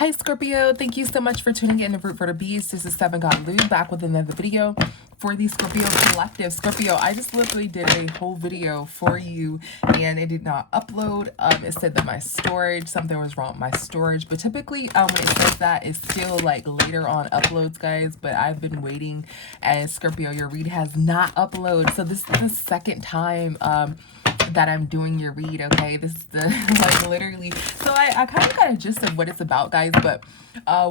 Hi Scorpio, thank you so much for tuning in to Root for the Beast. This is Seven God Lou back with another video for the Scorpio Collective. Scorpio, I just literally did a whole video for you and it did not upload. It said that my storage, something was wrong with my storage, but typically when it says that, it's still like later on uploads, guys, but I've been waiting and Scorpio, your read has not uploaded. So this is the second time that I'm doing your read, okay? This is the like literally, so I kind of got a gist of what it's about, guys, but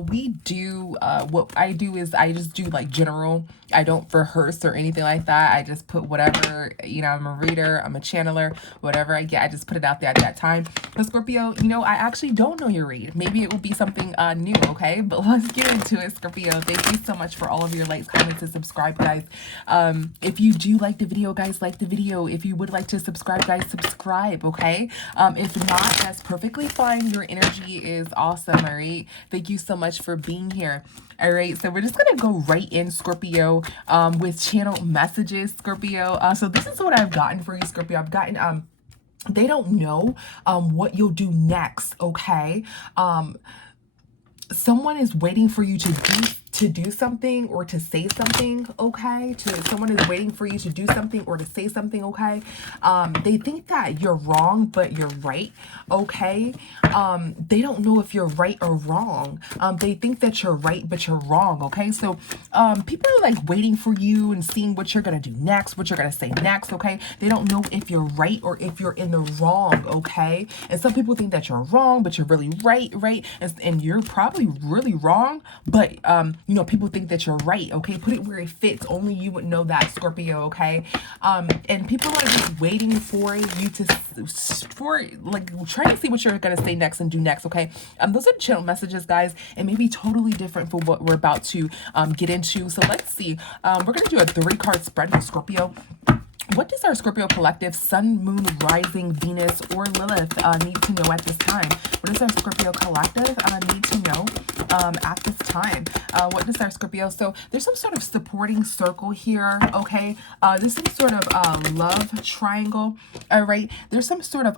we do what I do is I just do like general. I don't rehearse or anything like that. I just put whatever, you know, I'm a reader, I'm a channeler, whatever I get, I just put it out there at that time. But Scorpio, you know, I actually don't know your read. Maybe it will be something new, okay? But let's get into it, Scorpio. Thank you so much for all of your likes, comments, and subscribe, guys. If you do like the video, guys, like the video. If you would like to subscribe, guys, subscribe, okay? If not, that's perfectly fine. Your energy is awesome, all right? Thank you so much for being here. All right, so we're just gonna go right in, Scorpio, with channel messages, Scorpio. So this is what I've gotten for you, Scorpio. I've gotten they don't know what you'll do next, okay? Someone is waiting for you to do something or to say something, okay? Someone is waiting for you to do something or to say something, okay? They think that you're wrong, but you're right, okay? They don't know if you're right or wrong. They think that you're right, but you're wrong, okay? So people are like waiting for you and seeing what you're gonna do next, what you're gonna say next, okay? They don't know if you're right or if you're in the wrong, okay? And some people think that you're wrong, but you're really right? And you're probably really wrong, but you know, people think that you're right, okay? Put it where it fits. Only you would know that, Scorpio, okay? And people are just waiting for you to, like, trying to see what you're going to say next and do next, okay? Those are channel messages, guys, and maybe totally different for what we're about to get into. So let's see. We're going to do a 3-card spread for Scorpio. What does our Scorpio collective, Sun, Moon, Rising, Venus, or Lilith need to know at this time? What does our Scorpio collective need to know at this time? What does our Scorpio... So there's some sort of supporting circle here, okay? There's some sort of love triangle, all right? There's some sort of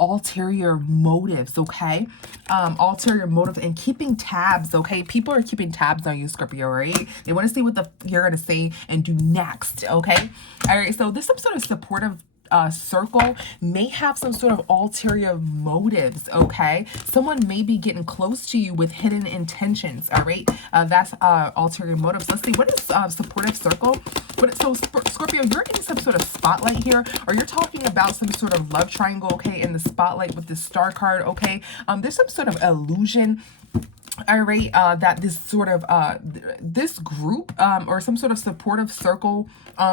ulterior motives, okay? Ulterior motives and keeping tabs, okay? People are keeping tabs on you, Scorpio, right? They want to see what you're going to say and do next, okay? All right, so this some sort of supportive circle may have some sort of ulterior motives, okay? Someone may be getting close to you with hidden intentions, all right? That's ulterior motives. Let's see, what is supportive circle? So Scorpio, you're in some sort of spotlight here, or you're talking about some sort of love triangle, okay, in the spotlight with the star card, okay? There's some sort of illusion, all right, that this sort of this group or some sort of supportive circle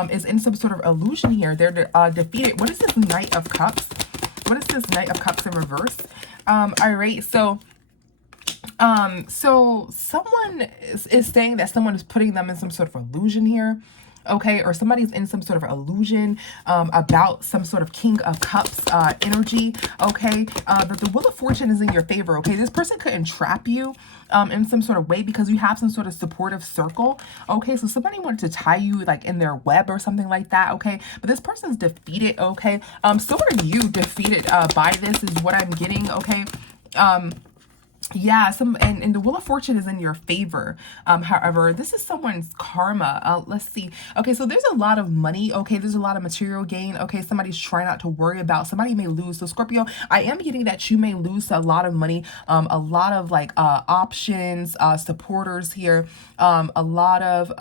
is in some sort of illusion here. They're defeated. What is this Knight of Cups? What is this Knight of Cups in reverse? All right, so someone is saying that someone is putting them in some sort of illusion here, okay? Or somebody's in some sort of illusion about some sort of King of Cups energy, okay? But the Wheel of Fortune is in your favor, okay? This person could entrap you in some sort of way because you have some sort of supportive circle, okay? So somebody wanted to tie you like in their web or something like that, okay? But this person's defeated, okay? So are you defeated by this is what I'm getting, okay? Yeah, and the Wheel of Fortune is in your favor. However, this is someone's karma. Let's see. Okay, so there's a lot of money. Okay, there's a lot of material gain. Okay, somebody's trying not to worry about. Somebody may lose. So Scorpio, I am getting that you may lose a lot of money. A lot of like options, supporters here. A lot of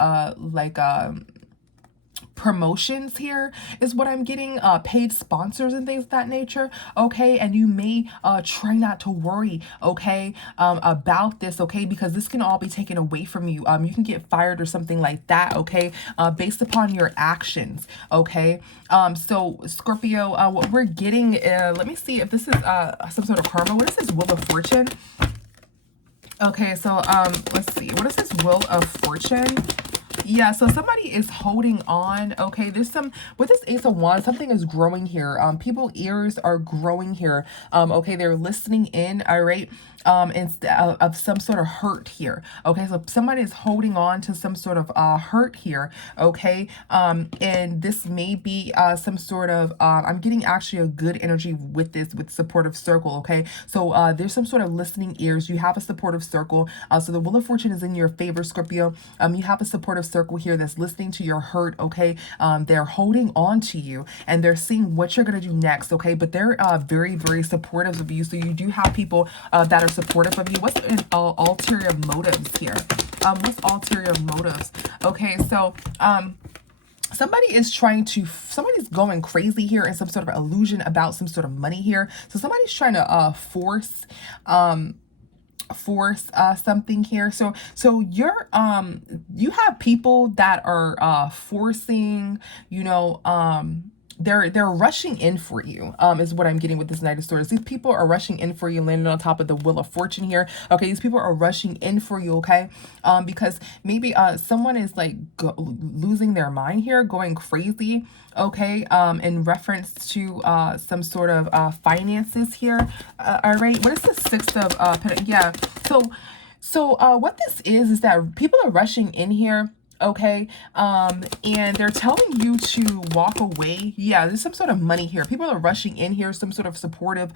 promotions here is what I'm getting, paid sponsors and things of that nature, okay? And you may try not to worry, okay, about this, okay? Because this can all be taken away from you. You can get fired or something like that, okay? Based upon your actions, okay? So Scorpio, what we're getting, let me see if this is some sort of karma. What is this Wheel of Fortune? Okay, so let's see. What is this Wheel of Fortune? Yeah, so somebody is holding on, okay? There's some, with this Ace of Wands, something is growing here. People's ears are growing here, okay? They're listening in, all right? instead of some sort of hurt here. Okay, so somebody is holding on to some sort of hurt here. Okay, and this may be some sort of I'm getting actually a good energy with this, with supportive circle. Okay, so there's some sort of listening ears. You have a supportive circle. So the Wheel of Fortune is in your favor, Scorpio. You have a supportive circle here that's listening to your hurt. Okay, they're holding on to you and they're seeing what you're gonna do next. Okay, but they're very, very supportive of you. So you do have people that are supportive of you. What's an ulterior motives here? What's ulterior motives? Okay, so somebody is somebody's going crazy here in some sort of illusion about some sort of money here. So somebody's trying to force something here. So you're you have people that are forcing, you know, they're rushing in for you, is what I'm getting with this Knight of Swords. These people are rushing in for you, landing on top of the Wheel of Fortune here. Okay, these people are rushing in for you, okay? Because maybe someone is like losing their mind here, going crazy, okay, in reference to some sort of finances here. All right, what is the Six of yeah, so what this is that people are rushing in here, okay, and they're telling you to walk away. Yeah, there's some sort of money here. People are rushing in here, some sort of supportive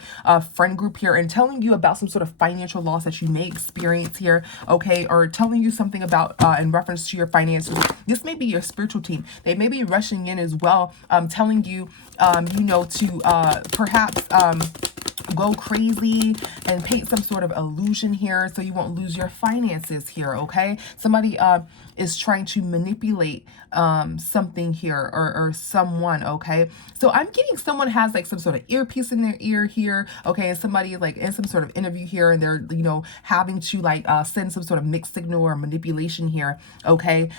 friend group here, and telling you about some sort of financial loss that you may experience here, okay, or telling you something about in reference to your finances. This may be your spiritual team. They may be rushing in as well, telling you, you know, to perhaps go crazy and paint some sort of illusion here so you won't lose your finances here, okay? Somebody is trying to manipulate something here, or someone, okay? So I'm getting someone has like some sort of earpiece in their ear here, okay? And somebody like in some sort of interview here, and they're, you know, having to like send some sort of mixed signal or manipulation here, okay?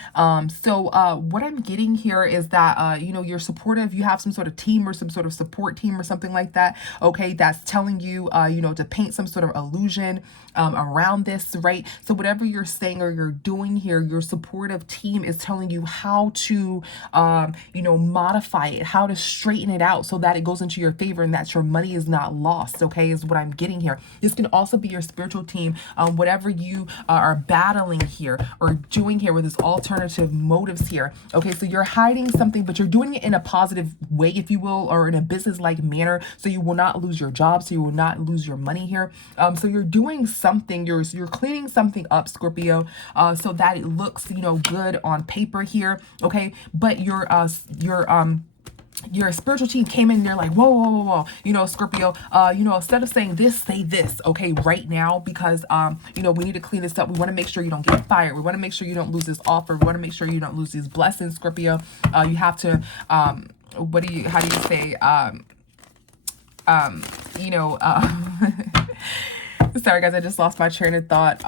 So what I'm getting here is that, you know, you're supportive. You have some sort of team or some sort of support team or something like that, okay? That's telling you, you know, to paint some sort of illusion around this, right? So whatever you're saying or you're doing here, your supportive team is telling you how to, you know, modify it, how to straighten it out so that it goes into your favor and that your money is not lost, okay, is what I'm getting here. This can also be your spiritual team, whatever you are battling here or doing here with this alternative motives here, okay? So you're hiding something, but you're doing it in a positive way, if you will, or in a business-like manner, so you will not lose your job, so you will not lose your money here. So you're doing something, you're cleaning something up, Scorpio, so that it looks, you know, good on paper here, okay? But your spiritual team came in, they're like, whoa, whoa, whoa, whoa, you know, Scorpio, you know, instead of saying this, say this, okay, right now, because, you know, we need to clean this up. We want to make sure you don't get fired. We want to make sure you don't lose this offer. We want to make sure you don't lose these blessings, Scorpio. You have to, how do you say, you know, sorry guys, I just lost my train of thought.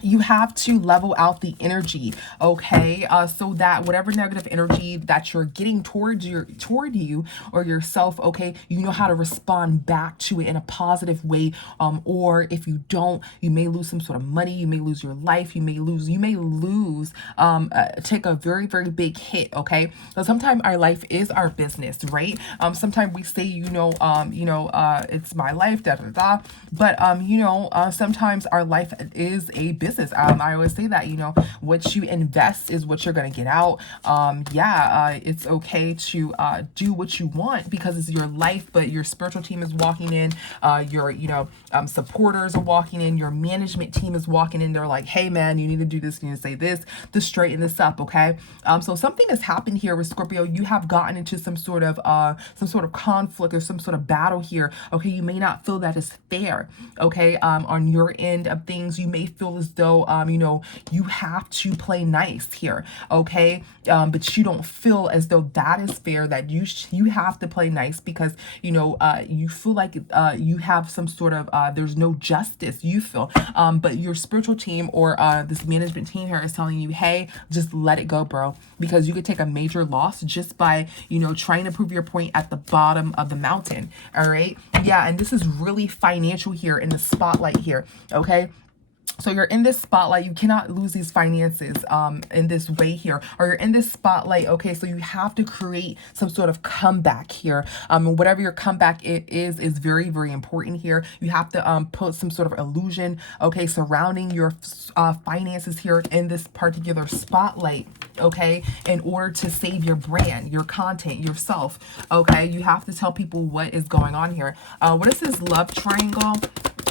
You have to level out the energy, okay, so that whatever negative energy that you're getting toward you or yourself, okay, you know how to respond back to it in a positive way, or if you don't, you may lose some sort of money, you may lose your life, you may lose take a very, very big hit, okay? So sometimes our life is our business, right? Sometimes we say, it's my life, da da da, but sometimes our life is a business. I always say that, what you invest is what you're going to get out. It's okay to do what you want because it's your life, but your spiritual team is walking in, your supporters are walking in, your management team is walking in. They're like, hey man, you need to do this, you need to say this to straighten this up, okay? So something has happened here with Scorpio. You have gotten into some sort of conflict or some sort of battle here, okay? You may not feel that is fair, okay? On your end of things, you may feel as though you have to play nice here, okay? But you don't feel as though that is fair, that you have to play nice because you feel like you have some sort of there's no justice, you feel, but your spiritual team or this management team here is telling you, hey, just let it go, bro, because you could take a major loss just by trying to prove your point at the bottom of the mountain. All right, yeah, and this is really financial here in the spotlight here, okay? So you're in this spotlight. You cannot lose these finances in this way here. Or you're in this spotlight. Okay, so you have to create some sort of comeback here. And whatever your comeback is very, very important here. You have to put some sort of illusion, okay, surrounding your finances here in this particular spotlight, okay, in order to save your brand, your content, yourself, okay? You have to tell people what is going on here. What is this love triangle?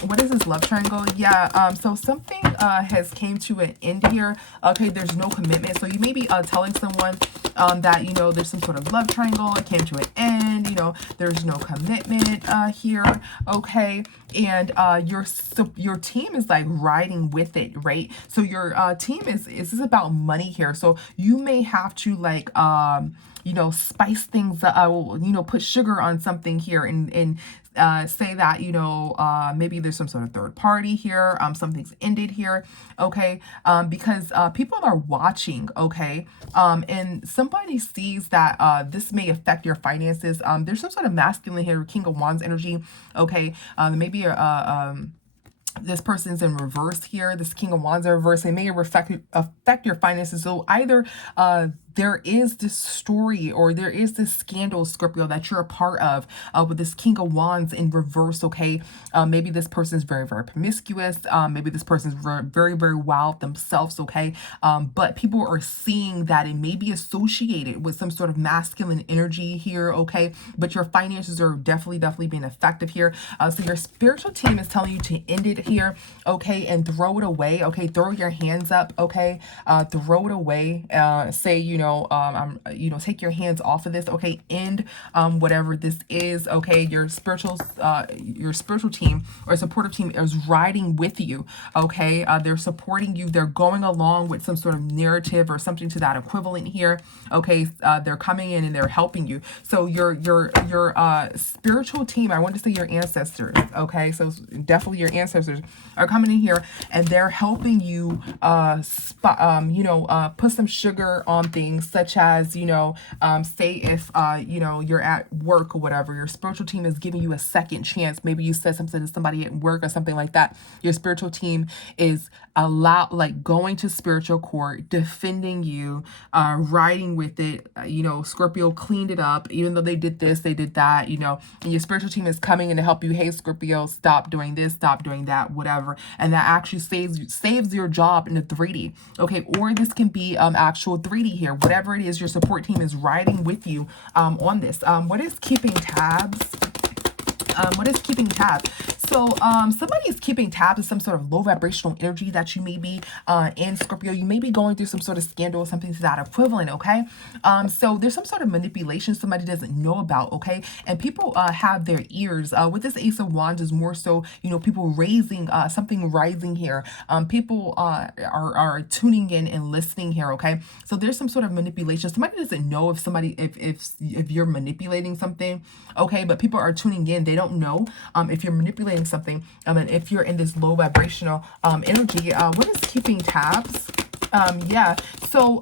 What is this love triangle? Yeah, so something has came to an end here. Okay, there's no commitment. So you may be telling someone that, you know, there's some sort of love triangle. It came to an end. You know, there's no commitment here. Okay, and your team is like riding with it, right? So your team is about money here. So you may have to like you know, spice things, you know, put sugar on something here and say that, you know, maybe there's some sort of third party here, something's ended here, okay, because people are watching, okay, and somebody sees that this may affect your finances. There's some sort of masculine here, King of Wands energy, okay, maybe this person's in reverse here. This King of Wands in reverse. It may affect your finances. So either there is this story or there is this scandal, Scorpio, that you're a part of with this King of Wands in reverse, okay? Maybe this person's very, very promiscuous. Maybe this person's very, very wild themselves, okay? But people are seeing that it may be associated with some sort of masculine energy here, okay? But your finances are definitely being effective here. So your spiritual team is telling you to end it here, okay? And throw it away, okay? Throw your hands up, okay? Throw it away. Say, you know, you know, take your hands off of this, okay? End whatever this is, okay? Your spiritual team or supportive team is riding with you, okay? They're supporting you. They're going along with some sort of narrative or something to that equivalent here, okay? They're coming in and they're helping you. So your spiritual team, I want to say your ancestors, okay? So definitely your ancestors are coming in here and they're helping you, you know, put some sugar on things, such as, you know, say if, you know, you're at work or whatever, your spiritual team is giving you a second chance. Maybe you said something to somebody at work or something like that. Your spiritual team is like going to spiritual court, defending you, riding with it. You know, Scorpio cleaned it up, even though they did this, they did that, you know, and your spiritual team is coming in to help you. Hey, Scorpio, stop doing this, stop doing that, whatever. And that actually saves your job in the 3D. Okay, or this can be actual 3D here. Whatever it is, your support team is riding with you on this. What is keeping tabs? What is keeping tabs? So somebody is keeping tabs of some sort of low vibrational energy that you may be in, Scorpio. You may be going through some sort of scandal or something to that equivalent, okay? So there's some sort of manipulation somebody doesn't know about, okay? And people have their ears. With this Ace of Wands is more so, you know, people raising, something rising here. People are tuning in and listening here, okay? So there's some sort of manipulation. Somebody doesn't know if somebody, if you're manipulating something, okay? But people are tuning in. They don't know if you're manipulating something, and if you're in this low vibrational energy. What is keeping tabs? Yeah, so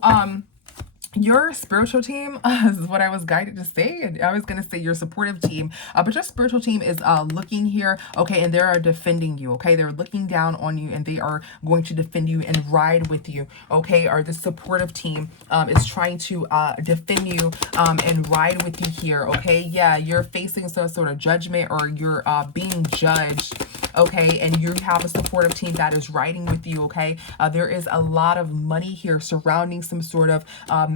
your spiritual team is what I was guided to say, and I was going to say your supportive team, but your spiritual team is looking here, okay, and they are defending you, okay? They're looking down on you and they are going to defend you and ride with you, okay? Or the supportive team is trying to defend you and ride with you here, okay? Yeah, you're facing some sort of judgment or you're being judged, okay? And you have a supportive team that is riding with you, okay? There is a lot of money here surrounding some sort of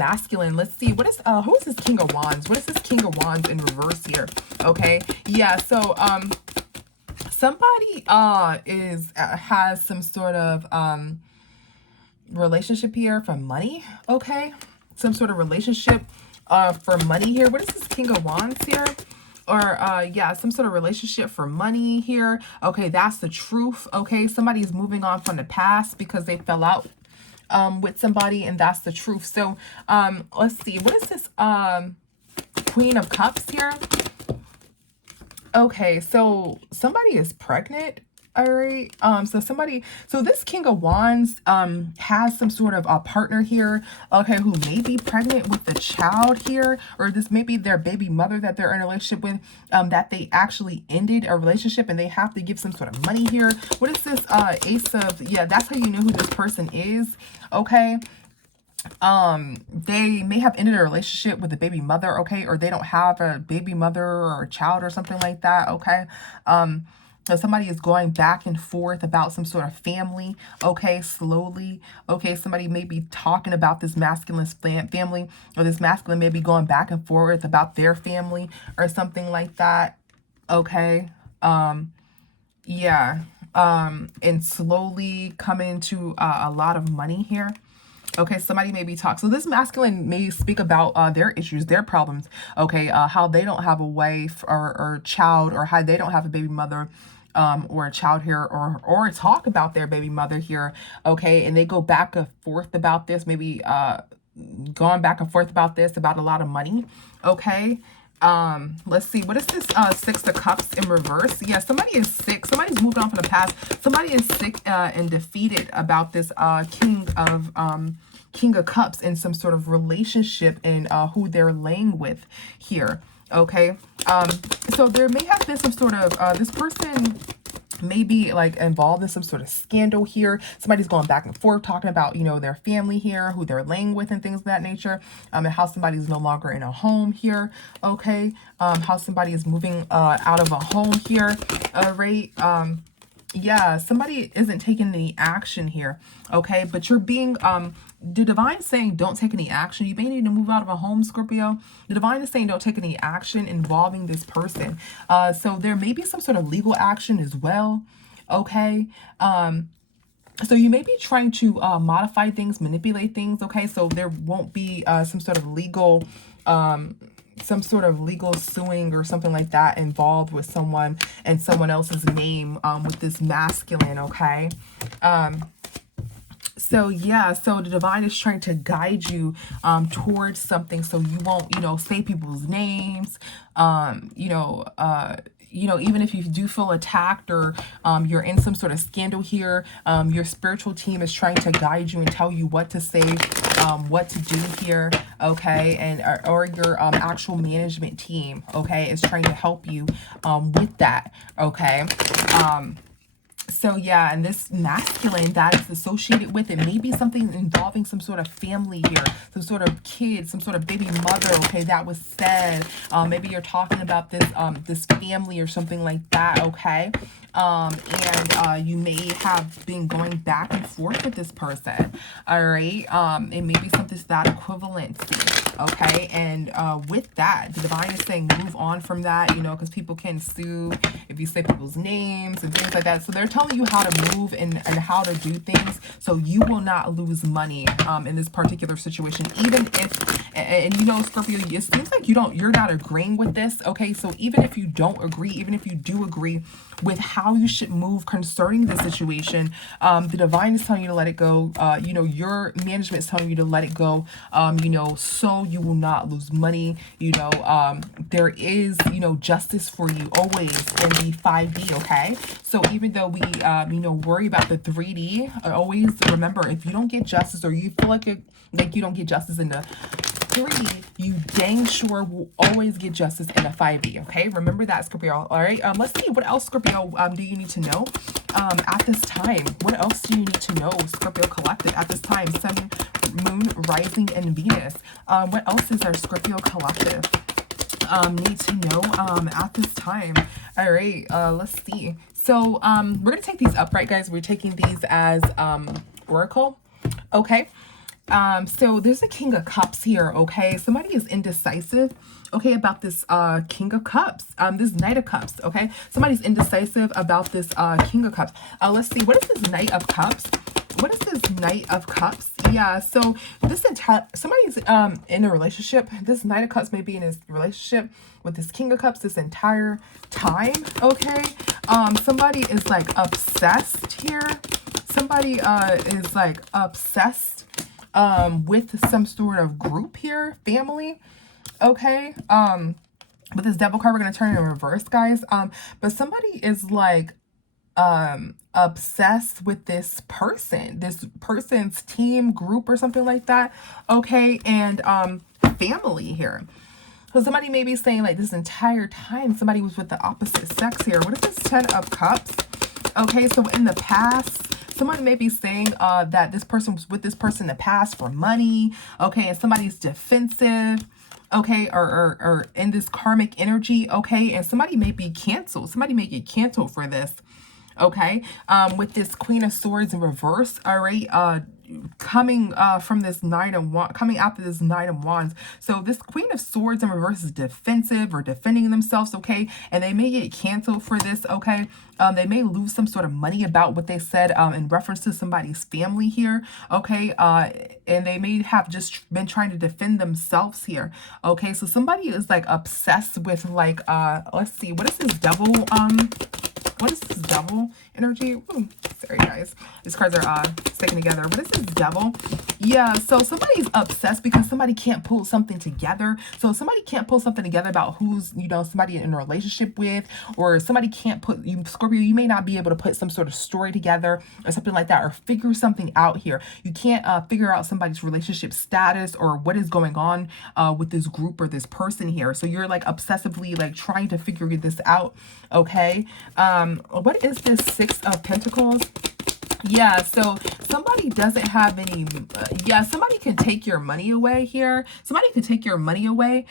masculine. Let's see, what is who is this King of Wands? What is this King of Wands in reverse here? Okay, yeah, so somebody has some sort of relationship here for money, okay? Some sort of relationship for money here. What is this King of Wands here? Or yeah, some sort of relationship for money here. Okay, that's the truth. Okay, somebody's moving on from the past because they fell out with somebody, and that's the truth. So let's see, what is this Queen of Cups here? Okay, so somebody is pregnant. All right. So this King of Wands has some sort of a partner here, okay, who may be pregnant with the child here, or this may be their baby mother that they're in a relationship with, that they actually ended a relationship and they have to give some sort of money here. What is this Ace of, yeah, that's how you know who this person is, okay? They may have ended a relationship with the baby mother, okay, or they don't have a baby mother or a child or something like that, okay. So somebody is going back and forth about some sort of family, okay, slowly, okay. Somebody may be talking about this masculine family, or this masculine may be going back and forth about their family or something like that, okay. Yeah, and slowly coming to a lot of money here. Okay, somebody may be talking. So this masculine may speak about their issues, their problems. Okay, how they don't have a wife or child, or how they don't have a baby mother, or a child here, or talk about their baby mother here. Okay, and they go back and forth about this. Maybe going back and forth about this, about a lot of money. Okay. Let's see, what is this Six of Cups in reverse? Yeah, somebody is sick. Somebody's moved on from the past. Somebody is sick and defeated about this King of Cups in some sort of relationship, and who they're laying with here. Okay. So there may have been some sort of this person maybe like involved in some sort of scandal here. Somebody's going back and forth talking about, you know, their family here, who they're laying with and things of that nature, and how somebody's no longer in a home here. Okay. How somebody is moving out of a home here. Right. Yeah, somebody isn't taking any action here, okay, but you're being the divine is saying don't take any action. You may need to move out of a home, Scorpio. The divine is saying don't take any action involving this person. So there may be some sort of legal action as well, okay. So you may be trying to modify things, manipulate things, okay? So there won't be some sort of legal suing or something like that involved with someone and someone else's name with this masculine, okay? So yeah, so the divine is trying to guide you towards something, so you won't, you know, say people's names, even if you do feel attacked, or you're in some sort of scandal here, your spiritual team is trying to guide you and tell you what to say, what to do here, okay, and or your actual management team, okay, is trying to help you with that, okay. So yeah, and this masculine that is associated with it may be something involving some sort of family here, some sort of kid, some sort of baby mother, okay, that was said. Maybe you're talking about this this family or something like that, okay. And you may have been going back and forth with this person, all right. It may be something to that equivalency, okay. And with that, the divine is saying move on from that, you know, because people can sue if you say people's names and things like that. So they're telling you how to move and how to do things so you will not lose money in this particular situation, even if, and you know, Scorpio, it seems like you're not agreeing with this, okay. So even if you don't agree, even if you do agree with how you should move concerning the situation, the divine is telling you to let it go. You know, your management is telling you to let it go, you know, so you will not lose money. You know, there is, you know, justice for you always in the 5D, okay. So even though we you know, worry about the 3D, always remember, if you don't get justice, or you feel like you don't get justice in the 3D, you dang sure will always get justice in a 5D, okay? Remember that, Scorpio, all right? Let's see, what else, Scorpio, do you need to know at this time? What else do you need to know, Scorpio Collective, at this time? Sun, Moon, Rising, and Venus. What else is our Scorpio Collective need to know at this time? All right, let's see. So we're gonna take these upright, guys. We're taking these as oracle, okay. So there's a King of Cups here, okay. Somebody is indecisive, okay, about this King of Cups, this Knight of Cups, okay. Somebody's indecisive about this King of Cups. Let's see, what is this Knight of Cups? What is this Knight of Cups? Yeah, so this entire, somebody's in a relationship. This Knight of Cups may be in his relationship with this King of Cups this entire time, okay. Somebody is like obsessed here. Somebody is like obsessed with some sort of group here, family, okay. With this Devil card, we're going to turn it in reverse, guys. But somebody is like obsessed with this person's team, group, or something like that. Okay, and family here. So somebody may be saying like this entire time somebody was with the opposite sex here. What is this 10 of Cups? Okay, so in the past, someone may be saying that this person was with this person in the past for money. Okay, and somebody's defensive. Okay, or in this karmic energy. Okay, and somebody may be canceled. Somebody may get canceled for this. Okay, with this Queen of Swords in reverse. All right, coming from this coming after this Nine of Wands. So this Queen of Swords in reverse is defensive or defending themselves. Okay, and they may get canceled for this. Okay, they may lose some sort of money about what they said in reference to somebody's family here. Okay, and they may have just been trying to defend themselves here. Okay, so somebody is like obsessed with like let's see, what is this Devil? What is this Devil energy? Ooh, sorry guys, these cards are sticking together. What is this Devil? Yeah, so somebody's obsessed because somebody can't pull something together. So somebody can't pull something together about who's, you know, somebody in a relationship with, or somebody can't put, you Scorpio, you may not be able to put some sort of story together or something like that, or figure something out here. You can't figure out somebody's relationship status or what is going on with this group or this person here. So you're like obsessively like trying to figure this out. Okay, what is this Six of Pentacles? Yeah, so somebody doesn't have any, yeah, somebody can take your money away here. Somebody can take your money away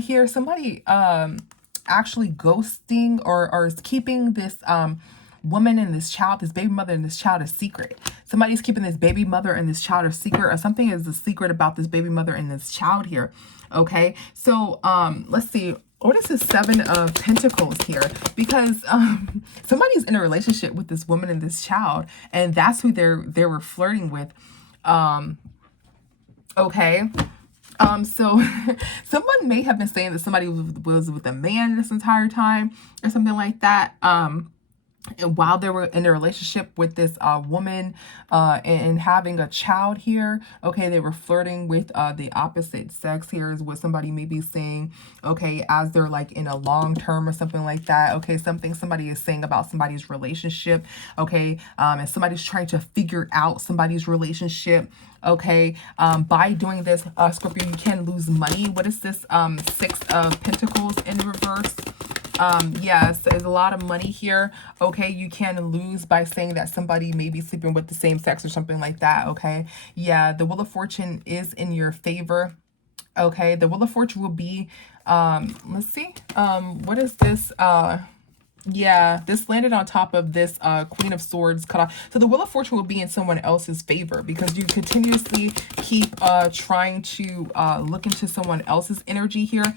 here. Somebody actually ghosting or is keeping this woman and this child, this baby mother and this child a secret. Somebody's keeping this baby mother and this child a secret, or something is a secret about this baby mother and this child here. Okay, so let's see. What is the Seven of Pentacles here? Because somebody's in a relationship with this woman and this child, and that's who they were flirting with. Okay. So someone may have been saying that somebody was with a man this entire time or something like that. And while they were in a relationship with this woman and having a child here. Okay, they were flirting with the opposite sex here is what somebody may be saying. Okay, as they're like in a long term or something like that. Okay, somebody is saying about somebody's relationship. Okay, and somebody's trying to figure out somebody's relationship. Okay, by doing this, Scorpio, you can lose money. What is this Six of Pentacles in reverse? Yes, there's a lot of money here. Okay, you can lose by saying that somebody may be sleeping with the same sex or something like that. Okay, yeah, the Wheel of Fortune is in your favor. Okay, the Wheel of Fortune will be let's see, what is this? Yeah, this landed on top of this Queen of Swords cut off. So the Wheel of Fortune will be in someone else's favor because you continuously keep trying to look into someone else's energy here.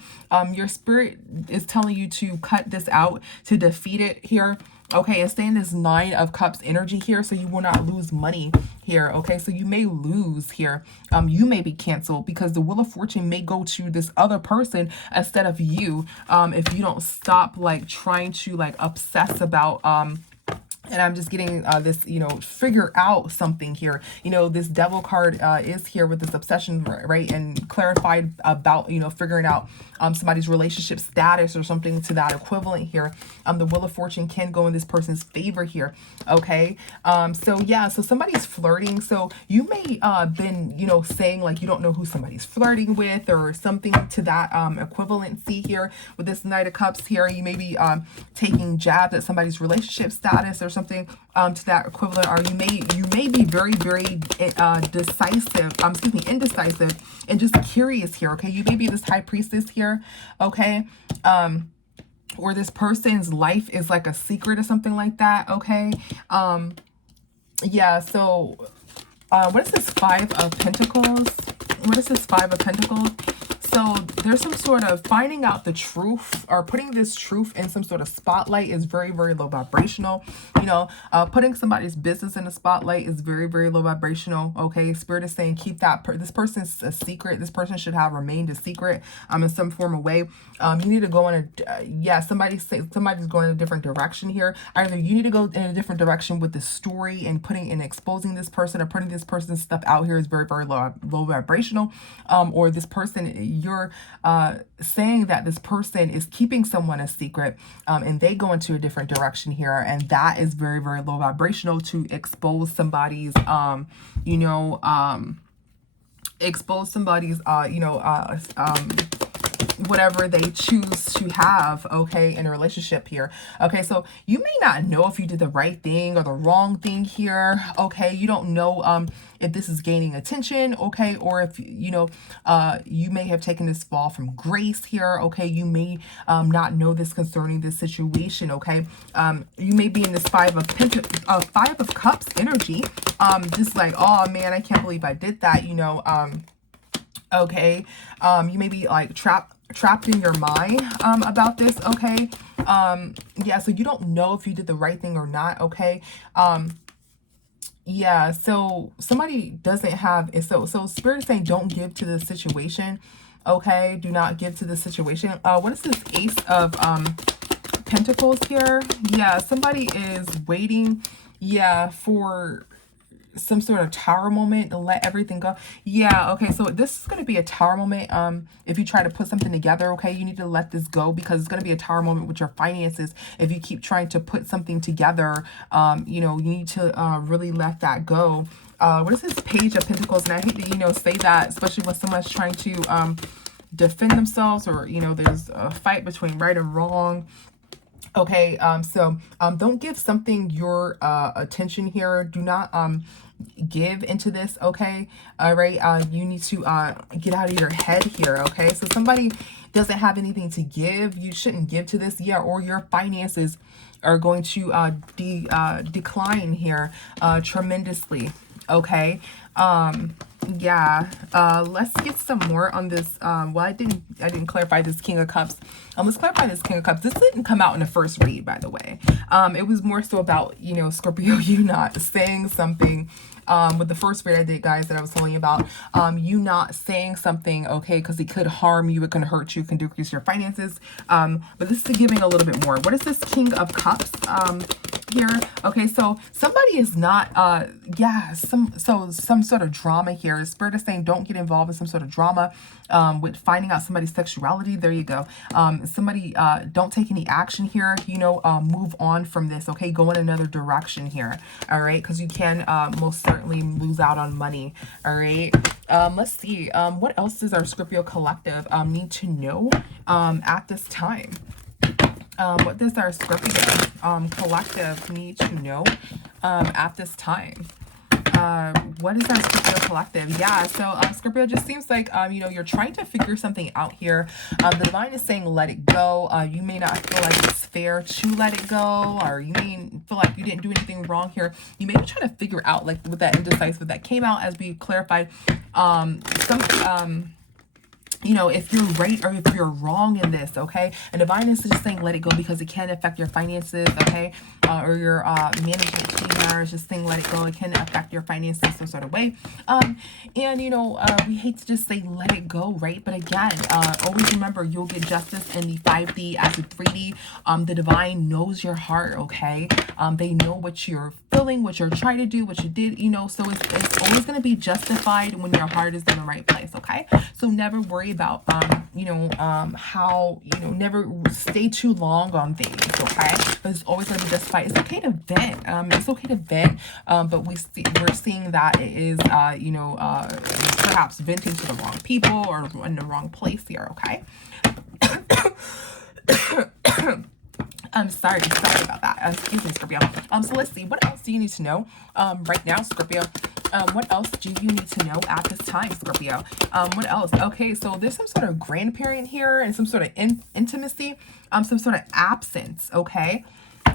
Your spirit is telling you to cut this out, to defeat it here. Okay, and stay in this Nine of Cups energy here so you will not lose money here. Okay, so you may lose here. You may be canceled because the Wheel of Fortune may go to this other person instead of you if you don't stop like trying to like obsess about and I'm just getting this, you know, figure out something here. You know, this Devil card is here with this obsession, right? And clarified about, you know, figuring out somebody's relationship status or something to that equivalent here. The Wheel of Fortune can go in this person's favor here. Okay. So yeah, so somebody's flirting. So you may been, you know, saying like you don't know who somebody's flirting with or something to that equivalency here with this Knight of Cups here. You may be taking jabs at somebody's relationship status or something to that equivalent, or you may be very indecisive and just curious here. Okay, you may be this High Priestess here. Okay, or this person's life is like a secret or something like that. Okay, yeah, so what is this Five of Pentacles? What is this Five of Pentacles? So there's some sort of finding out the truth or putting this truth in some sort of spotlight is very, very low vibrational. You know, putting somebody's business in the spotlight is very, very low vibrational. Okay, Spirit is saying keep that this person's a secret. This person should have remained a secret in some form of way. You need to go in a yeah, somebody's going in a different direction here. Either you need to go in a different direction with the story and putting and exposing this person or putting this person's stuff out here is very, very low vibrational. Or this person, you're saying that this person is keeping someone a secret, and they go into a different direction here, and that is very, very low vibrational to expose somebody's, you know, whatever they choose to have, okay, in a relationship here. Okay, so you may not know if you did the right thing or the wrong thing here, okay? You don't know if this is gaining attention, okay, or if, you know, you may have taken this fall from grace here, okay? You may not know this concerning this situation, okay? You may be in this Five of Cups energy, just like, oh man, I can't believe I did that, you know, okay? You may be like trapped in your mind about this, okay? Yeah, so you don't know if you did the right thing or not, okay? Yeah, so somebody doesn't have it. So Spirit is saying don't give to the situation, okay? Do not give to the situation. What is this Ace of Pentacles here? Yeah, somebody is waiting, yeah, for some sort of tower moment to let everything go. Yeah, okay, so this is going to be a tower moment. If you try to put something together, okay, you need to let this go, because it's going to be a tower moment with your finances. If you keep trying to put something together, you know, you need to really let that go. What is this Page of Pentacles? And I hate to, you know, say that, especially when someone's trying to defend themselves, or, you know, there's a fight between right and wrong. Okay, so don't give something your attention here. Do not give into this, okay? All right, you need to get out of your head here, okay? So somebody doesn't have anything to give. You shouldn't give to this, yeah, or your finances are going to decline here tremendously, okay? Yeah, let's get some more on this. Well, I didn't clarify this King of Cups. Let's clarify this King of Cups. This didn't come out in the first read, by the way. It was more so about, you know, Scorpio, you not saying something. With the first read I did, guys, that I was telling you about, you not saying something, okay, because it could harm you, it can hurt you, it can decrease your finances. But this is giving a little bit more. What is this King of Cups here? Okay, so somebody is not, yeah, some sort of drama here. Spirit is saying don't get involved in some sort of drama with finding out somebody's sexuality. There you go. Somebody don't take any action here, you know, move on from this, okay? Go in another direction here, all right? Because you can most certainly lose out on money, all right? Let's see, what else does our Scorpio collective need to know at this time? What does our Scorpio collective need to know at this time? What is our Scorpio collective? Yeah, so Scorpio, just seems like you know, you're trying to figure something out here. The divine is saying let it go. You may not feel like it's fair to let it go, or you may feel like you didn't do anything wrong here. You may be trying to figure out, like with that indecisive that came out, as we clarified, you know, if you're right or if you're wrong in this, okay? And divine is just saying let it go because it can affect your finances, okay? Or your management team there is just saying let it go. It can affect your finances some sort of way. And, you know, we hate to just say let it go, right? But again, always remember, you'll get justice in the 5D as a 3D. The divine knows your heart, okay? They know what you're feeling, what you're trying to do, what you did, you know, so it's always going to be justified when your heart is in the right place, okay? So never worry about you know, how, you know, never stay too long on things, okay? But it's always going to be justified. It's okay to vent. It's okay to vent, but we're seeing that it is you know, perhaps venting to the wrong people or in the wrong place here, okay? I'm sorry about that. Excuse me, Scorpio. So let's see, what else do you need to know right now, Scorpio? What else do you need to know at this time, Scorpio? What else? Okay, so there's some sort of grandparent here and some sort of intimacy, some sort of absence, okay?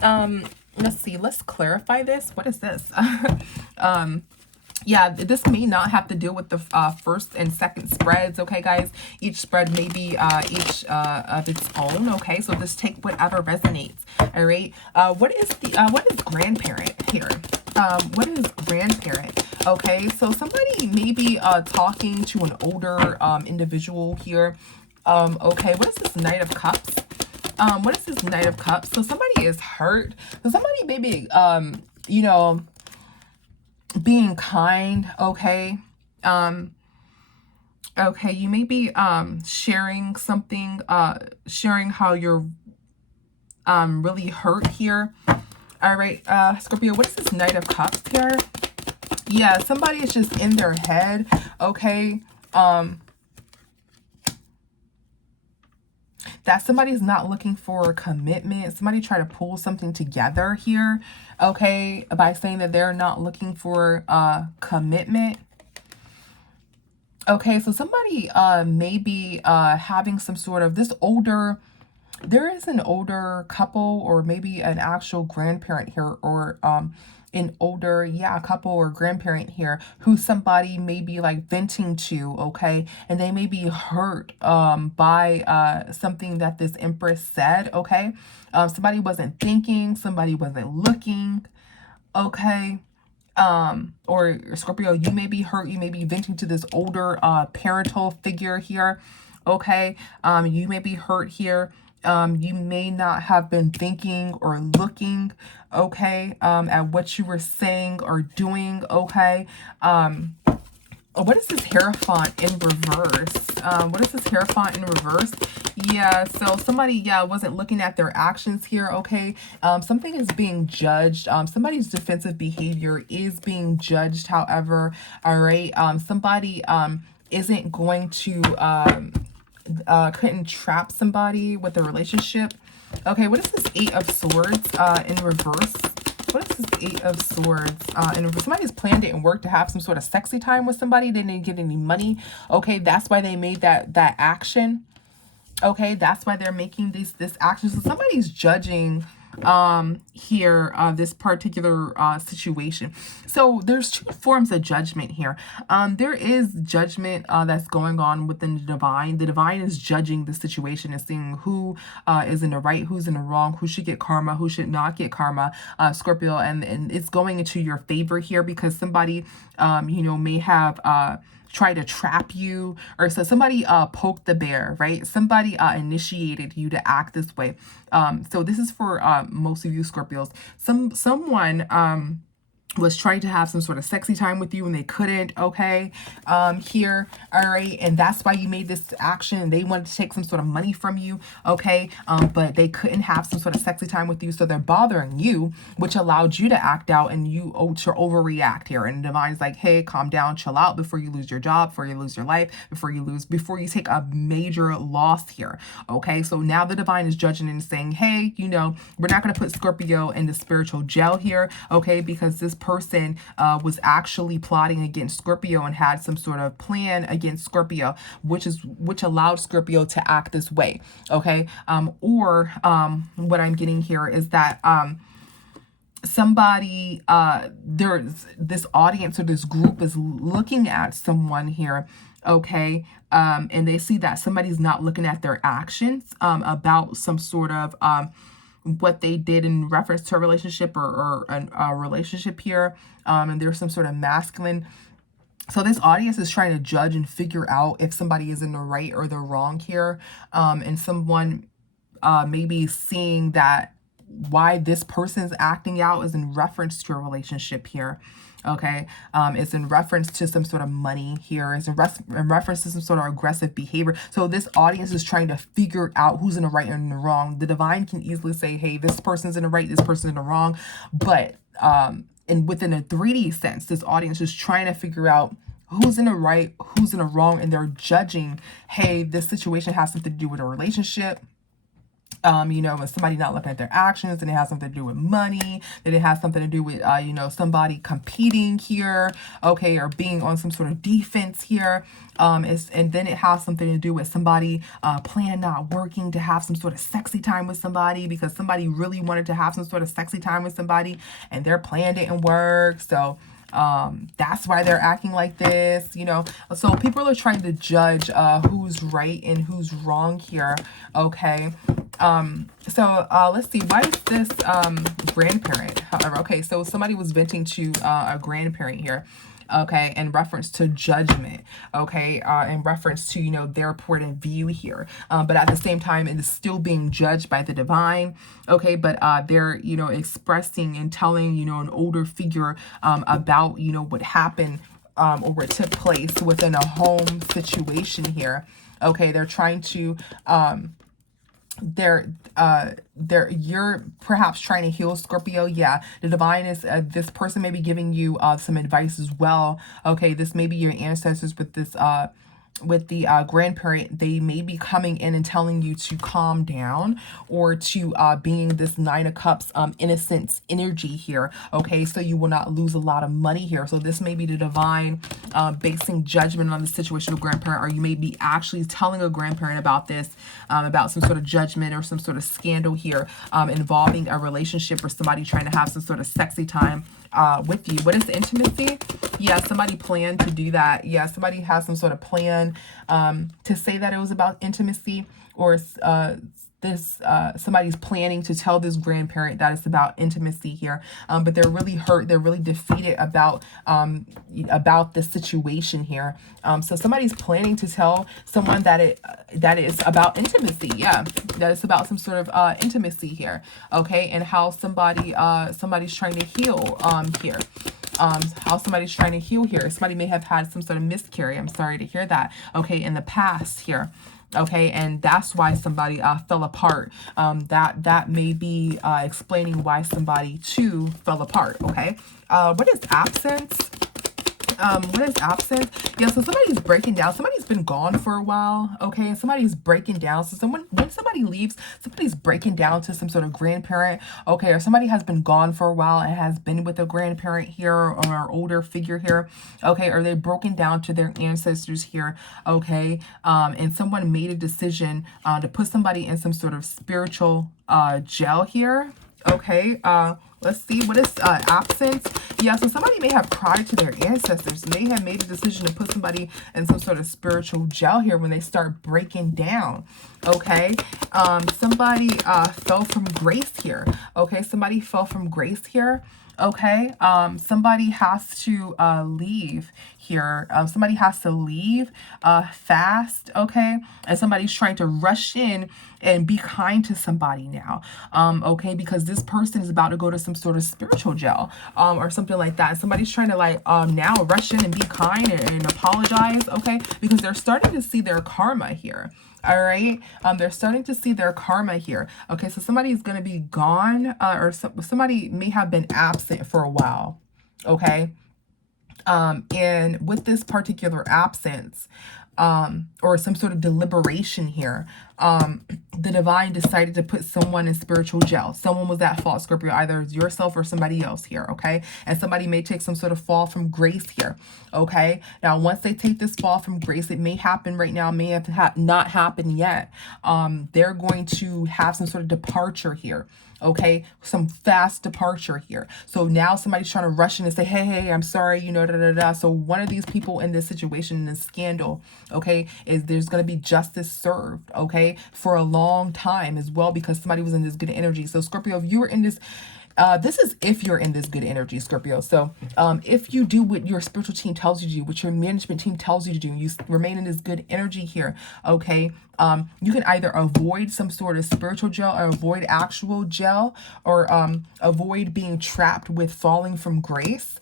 Let's see, let's clarify this. What is this? Yeah, this may not have to deal with the first and second spreads, okay, guys? Each spread may be each of its own, okay? So just take whatever resonates, all right? What is grandparent here? What is grandparent? Okay, so somebody may be talking to an older individual here. Okay, what is this Knight of Cups? What is this Knight of Cups? So somebody is hurt. So somebody may be, you know, being kind, okay? Okay, you may be sharing something, sharing how you're really hurt here. All right, Scorpio, what is this Knight of Cups here? Yeah, somebody is just in their head, okay? That somebody's not looking for commitment. Somebody try to pull something together here, okay, by saying that they're not looking for commitment. Okay, so somebody may be having some sort of this older, there is an older couple or maybe an actual grandparent here, or an older, yeah, couple or grandparent here who somebody may be like venting to, okay, and they may be hurt by something that this Empress said, okay. Somebody wasn't thinking, somebody wasn't looking, okay. Or Scorpio, you may be hurt, you may be venting to this older parental figure here, okay. You may be hurt here. You may not have been thinking or looking, okay, at what you were saying or doing, okay. What is this Hierophant in reverse? What is this Hierophant in reverse? Yeah, so somebody, yeah, wasn't looking at their actions here, okay? Something is being judged. Somebody's defensive behavior is being judged, however, all right? Somebody isn't going to, couldn't trap somebody with a relationship. Okay, what is this Eight of Swords in reverse? What is this Eight of Swords? And if somebody's planned it and worked to have some sort of sexy time with somebody, they didn't get any money. Okay, that's why they made that action. Okay, that's why they're making this action. So somebody's judging here this particular situation. So there's two forms of judgment here. There is judgment that's going on within the divine. The divine is judging the situation and seeing who is in the right, who's in the wrong, who should get karma, who should not get karma, Scorpio, and it's going into your favor here because somebody you know, may have try to trap you, or so somebody poked the bear, right? Somebody initiated you to act this way. So this is for most of you Scorpios. Someone was trying to have some sort of sexy time with you and they couldn't, okay, here, all right, and that's why you made this action. They wanted to take some sort of money from you, okay, but they couldn't have some sort of sexy time with you, so they're bothering you, which allowed you to act out and you to overreact here. And the divine's like, hey, calm down, chill out before you lose your job, before you lose your life, before you take a major loss here, okay. So now the divine is judging and saying, hey, you know, we're not going to put Scorpio in the spiritual jail here, okay, because this person was actually plotting against Scorpio and had some sort of plan against Scorpio, which allowed Scorpio to act this way, okay. Or what I'm getting here is that somebody there's this audience or this group is looking at someone here, okay, and they see that somebody's not looking at their actions about some sort of what they did in reference to a relationship or a relationship here, and there's some sort of masculine. So this audience is trying to judge and figure out if somebody is in the right or the wrong here, and someone maybe seeing that why this person's acting out is in reference to a relationship here, okay. It's in reference to some sort of money here. It's in reference to some sort of aggressive behavior. So this audience is trying to figure out who's in the right and in the wrong. The divine can easily say, hey, this person's in the right, this person's in the wrong, but and within a 3D sense, this audience is trying to figure out who's in the right, who's in the wrong, and they're judging, hey, this situation has something to do with a relationship, you know, with somebody not looking at their actions, and it has something to do with money, that it has something to do with, you know, somebody competing here, okay, or being on some sort of defense here, and then it has something to do with somebody plan not working to have some sort of sexy time with somebody because somebody really wanted to have some sort of sexy time with somebody and their plan didn't work, so that's why they're acting like this, you know. So people are trying to judge who's right and who's wrong here, okay. So let's see, why is this grandparent, however, okay, so somebody was venting to a grandparent here, okay, in reference to judgment, okay, in reference to, you know, their point of view here, but at the same time it is still being judged by the divine, okay, but they're, you know, expressing and telling, you know, an older figure about, you know, what happened or it took place within a home situation here. Okay, they're trying to you're perhaps trying to heal, Scorpio. Yeah, the divine is this person may be giving you some advice as well. Okay, this may be your ancestors with this with the grandparent. They may be coming in and telling you to calm down, or to being this Nine of Cups innocence energy here. Okay, so you will not lose a lot of money here. So this may be the divine basing judgment on the situation of grandparent, or you may be actually telling a grandparent about this, about some sort of judgment or some sort of scandal here involving a relationship, or somebody trying to have some sort of sexy time with you. What is intimacy? Yeah, somebody planned to do that. Yeah, somebody has some sort of plan to say that it was about intimacy, or somebody's planning to tell this grandparent that it's about intimacy here, but they're really hurt, they're really defeated about the situation here. So somebody's planning to tell someone that that is about intimacy. Yeah, that it's about some sort of intimacy here. Okay, and how somebody's trying to heal here. How somebody's trying to heal here. Somebody may have had some sort of miscarriage. I'm sorry to hear that. Okay, in the past here. Okay, and that's why somebody fell apart. That may be explaining why somebody too fell apart. Okay, what is absence? What is absence? Yeah, so somebody's breaking down. Somebody's been gone for a while. Okay, somebody's breaking down. So when somebody leaves, somebody's breaking down to some sort of grandparent. Okay, or somebody has been gone for a while and has been with a grandparent here, or an older figure here. Okay, or they've broken down to their ancestors here. Okay, and someone made a decision to put somebody in some sort of spiritual jail here. Okay, let's see, what is absence? Yeah, so somebody may have cried to their ancestors, may have made a decision to put somebody in some sort of spiritual jail here when they start breaking down. Okay, somebody fell from grace here. Okay, somebody fell from grace here. Okay, somebody has to leave here. Somebody has to leave fast. Okay, and somebody's trying to rush in and be kind to somebody now. Okay, because this person is about to go to some sort of spiritual jail or something like that. Somebody's trying to like now rush in and be kind and apologize. Okay, because they're starting to see their karma here. All right, they're starting to see their karma here. Okay, so somebody's going to be gone, or somebody may have been absent for a while. Okay, and with this particular absence, or some sort of deliberation here, the divine decided to put someone in spiritual jail. Someone was at fault, Scorpio, either yourself or somebody else here. Okay, and somebody may take some sort of fall from grace here. Okay, now once they take this fall from grace, it may happen right now, may have not happened yet. They're going to have some sort of departure here. Okay, some fast departure here. So now somebody's trying to rush in and say, hey, I'm sorry, you know, da da da. So one of these people in this situation, in this scandal, okay, is there's going to be justice served, okay, for a long time as well, because somebody was in this good energy. So Scorpio, if you were in this, this is if you're in this good energy, Scorpio. So if you do what your spiritual team tells you to do, what your management team tells you to do, you remain in this good energy here, okay, you can either avoid some sort of spiritual jail, or avoid actual jail, or avoid being trapped with falling from grace.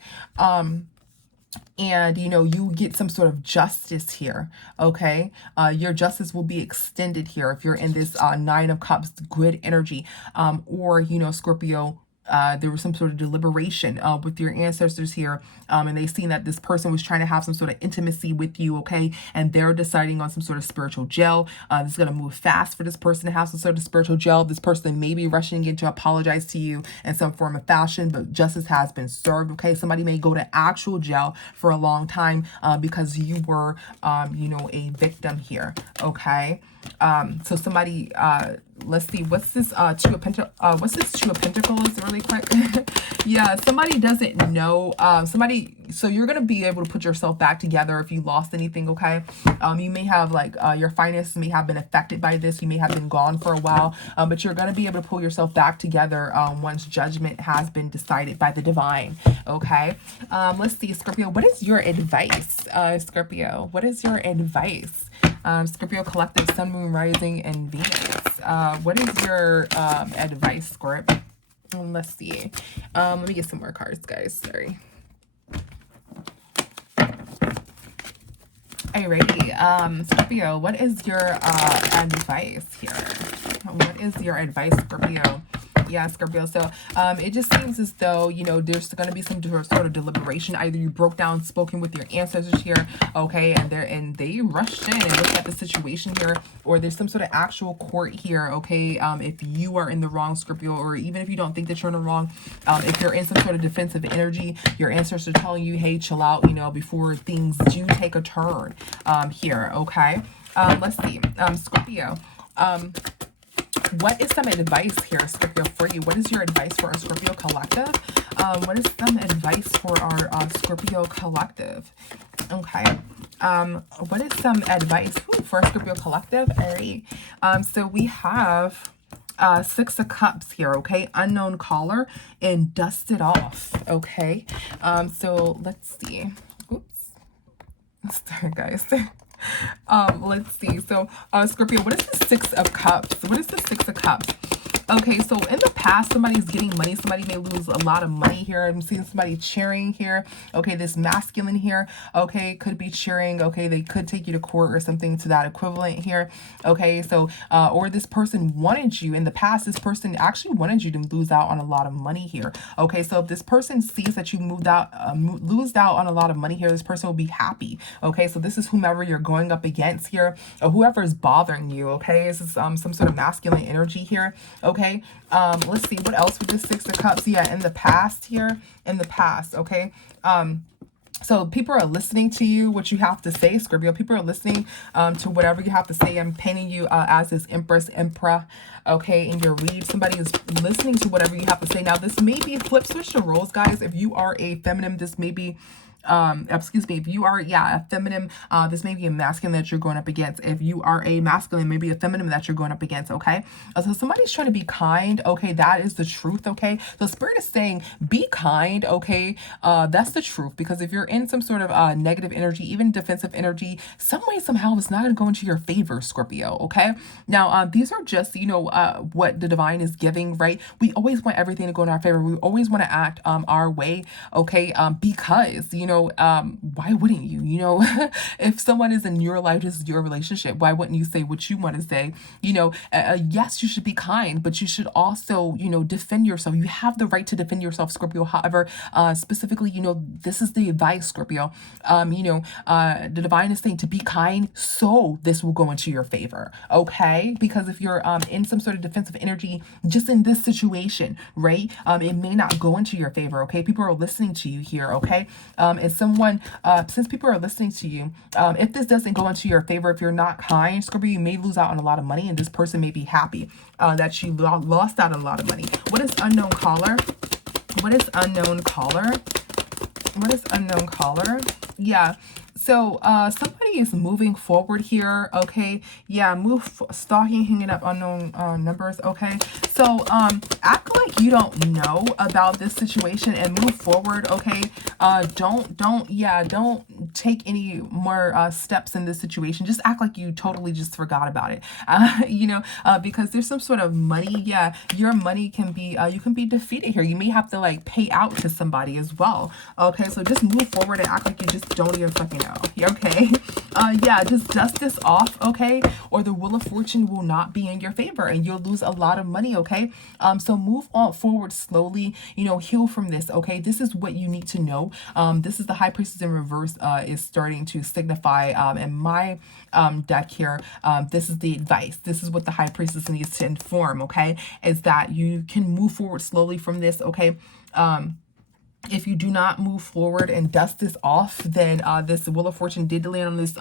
And, you know, you get some sort of justice here, okay? Your justice will be extended here if you're in this Nine of Cups, good energy. Or, you know, Scorpio, there was some sort of deliberation with your ancestors here, and they seen that this person was trying to have some sort of intimacy with you, okay, and they're deciding on some sort of spiritual jail. This is going to move fast for this person to have some sort of spiritual jail. This person may be rushing in to apologize to you in some form of fashion, but justice has been served, okay? Somebody may go to actual jail for a long time because you were, you know, a victim here, okay? So somebody, let's see, what's this Two of Pentacles really quick? Yeah, somebody doesn't know, so you're going to be able to put yourself back together if you lost anything, okay? You may have like, your finances may have been affected by this. You may have been gone for a while, but you're going to be able to pull yourself back together once judgment has been decided by the divine, okay? Let's see, Scorpio, what is your advice? Scorpio, what is your advice? Scorpio collective, sun, moon, rising, and Venus. What is your advice, Scorp? Let's see. Let me get some more cards, guys. Sorry. Alrighty, Scorpio, what is your advice here? What is your advice, Scorpio? Yeah, Scorpio. So it just seems as though, you know, there's going to be some sort of deliberation. Either you broke down, spoken with your ancestors here, okay, and they rushed in and looked at the situation here, or there's some sort of actual court here, okay. If you are in the wrong, Scorpio, or even if you don't think that you're in the wrong, if you're in some sort of defensive energy, your ancestors are telling you, hey, chill out, you know, before things do take a turn here, okay. Let's see, Scorpio. What is some advice here, Scorpio, for you? What is your advice for our Scorpio collective? What is some advice for our Scorpio collective? Okay. What is some advice for our Scorpio collective? All right. So we have Six of Cups here, okay? Unknown caller and dust it off, okay? So let's see. Oops. Sorry, guys. Let's see. So, Scorpio, what is the Six of Cups? What is the Six of Cups? Okay, so in the past, somebody's getting money. Somebody may lose a lot of money here. I'm seeing somebody cheering here. Okay, this masculine here, okay, could be cheering. Okay, they could take you to court or something to that equivalent here. Okay, so, or this person wanted you. In the past, this person actually wanted you to lose out on a lot of money here. Okay, so if this person sees that you lose out on a lot of money here, this person will be happy. Okay, so this is whomever you're going up against here, or whoever is bothering you. Okay, this is some sort of masculine energy here. Okay, let's see, what else with the Six of Cups? Yeah, in the past here, in the past, okay. So people are listening to you, what you have to say, Scorpio. People are listening to whatever you have to say. I'm painting you as this Empress, Emperor, okay, in your read. Somebody is listening to whatever you have to say. Now, this may be flip switch the roles, guys. If you are a feminine, this may be excuse me, if you are, yeah, a feminine, this may be a masculine that you're going up against. If you are a masculine, maybe a feminine that you're going up against, okay? So somebody's trying to be kind, okay? That is the truth, okay? So Spirit is saying, be kind, okay? That's the truth, because if you're in some sort of negative energy, even defensive energy, some way, somehow, it's not going to go into your favor, Scorpio, okay? Now, these are just, you know, what the divine is giving, right? We always want everything to go in our favor. We always want to act our way, okay? Because, you know, why wouldn't you? You know, if someone is in your life, this is your relationship, why wouldn't you say what you want to say? You know, yes, you should be kind, but you should also, you know, defend yourself. You have the right to defend yourself, Scorpio. However, specifically, you know, this is the advice, Scorpio. You know, the divine is saying to be kind, so this will go into your favor, okay? Because if you're in some sort of defensive energy, just in this situation, right, it may not go into your favor, okay? People are listening to you here, okay? And someone, since people are listening to you, if this doesn't go into your favor, if you're not kind, Scorpio, you may lose out on a lot of money, and this person may be happy that you lost out on a lot of money. What is unknown caller? What is unknown caller? What is unknown caller? Yeah. So somebody is moving forward here, okay? Yeah, stalking, hanging up unknown numbers, okay? So act like you don't know about this situation and move forward, okay? Don't take any more steps in this situation. Just act like you totally just forgot about it, you know, because there's some sort of money. Yeah, your money can be, you can be defeated here. You may have to like pay out to somebody as well, okay? So just move forward and act like you just don't even fucking know. Okay, yeah, just dust this off, okay, or the Wheel of Fortune will not be in your favor and you'll lose a lot of money, okay? So move on forward slowly, you know, heal from this, okay? This is what you need to know. This is the High Priestess in reverse is starting to signify in my deck here. This is the advice. This is what the High Priestess needs to inform, okay, is that you can move forward slowly from this, okay? If you do not move forward and dust this off, then this Wheel of Fortune did land on this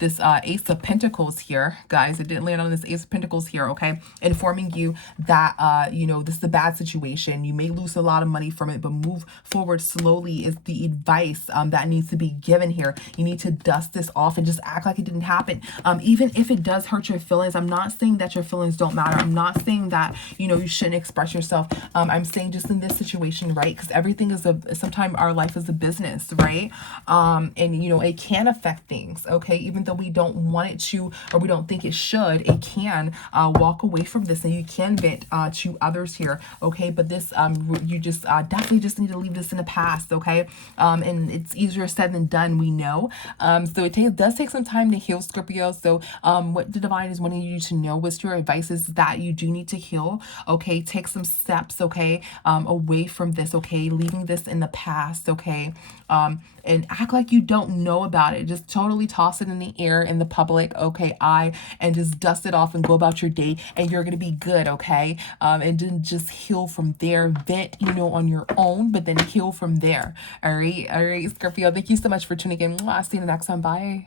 this Ace of Pentacles here, guys. It didn't land on this Ace of Pentacles here, okay? Informing you that, you know, this is a bad situation. You may lose a lot of money from it, but move forward slowly is the advice that needs to be given here. You need to dust this off and just act like it didn't happen. Even if it does hurt your feelings, I'm not saying that your feelings don't matter. I'm not saying that, you know, you shouldn't express yourself. I'm saying just in this situation, right? Because everything is sometimes our life is a business, right? And you know, it can affect things, okay? Even though we don't want it to, or we don't think it should, it can walk away from this, and you can vent to others here, okay? But this, you just definitely just need to leave this in the past, okay? And it's easier said than done, we know. So it does take some time to heal, Scorpio. So what the divine is wanting you to know, what's your advice is that you do need to heal, okay? Take some steps, okay, away from this, okay? Leaving this in the past, okay? And act like you don't know about it. Just totally toss it in the air in the public, okay, and just dust it off and go about your day, and you're gonna be good, okay? And then just heal from there. Vent, you know, on your own, but then heal from there. All right, Scorpio. Thank you so much for tuning in. I'll see you in the next one. Bye.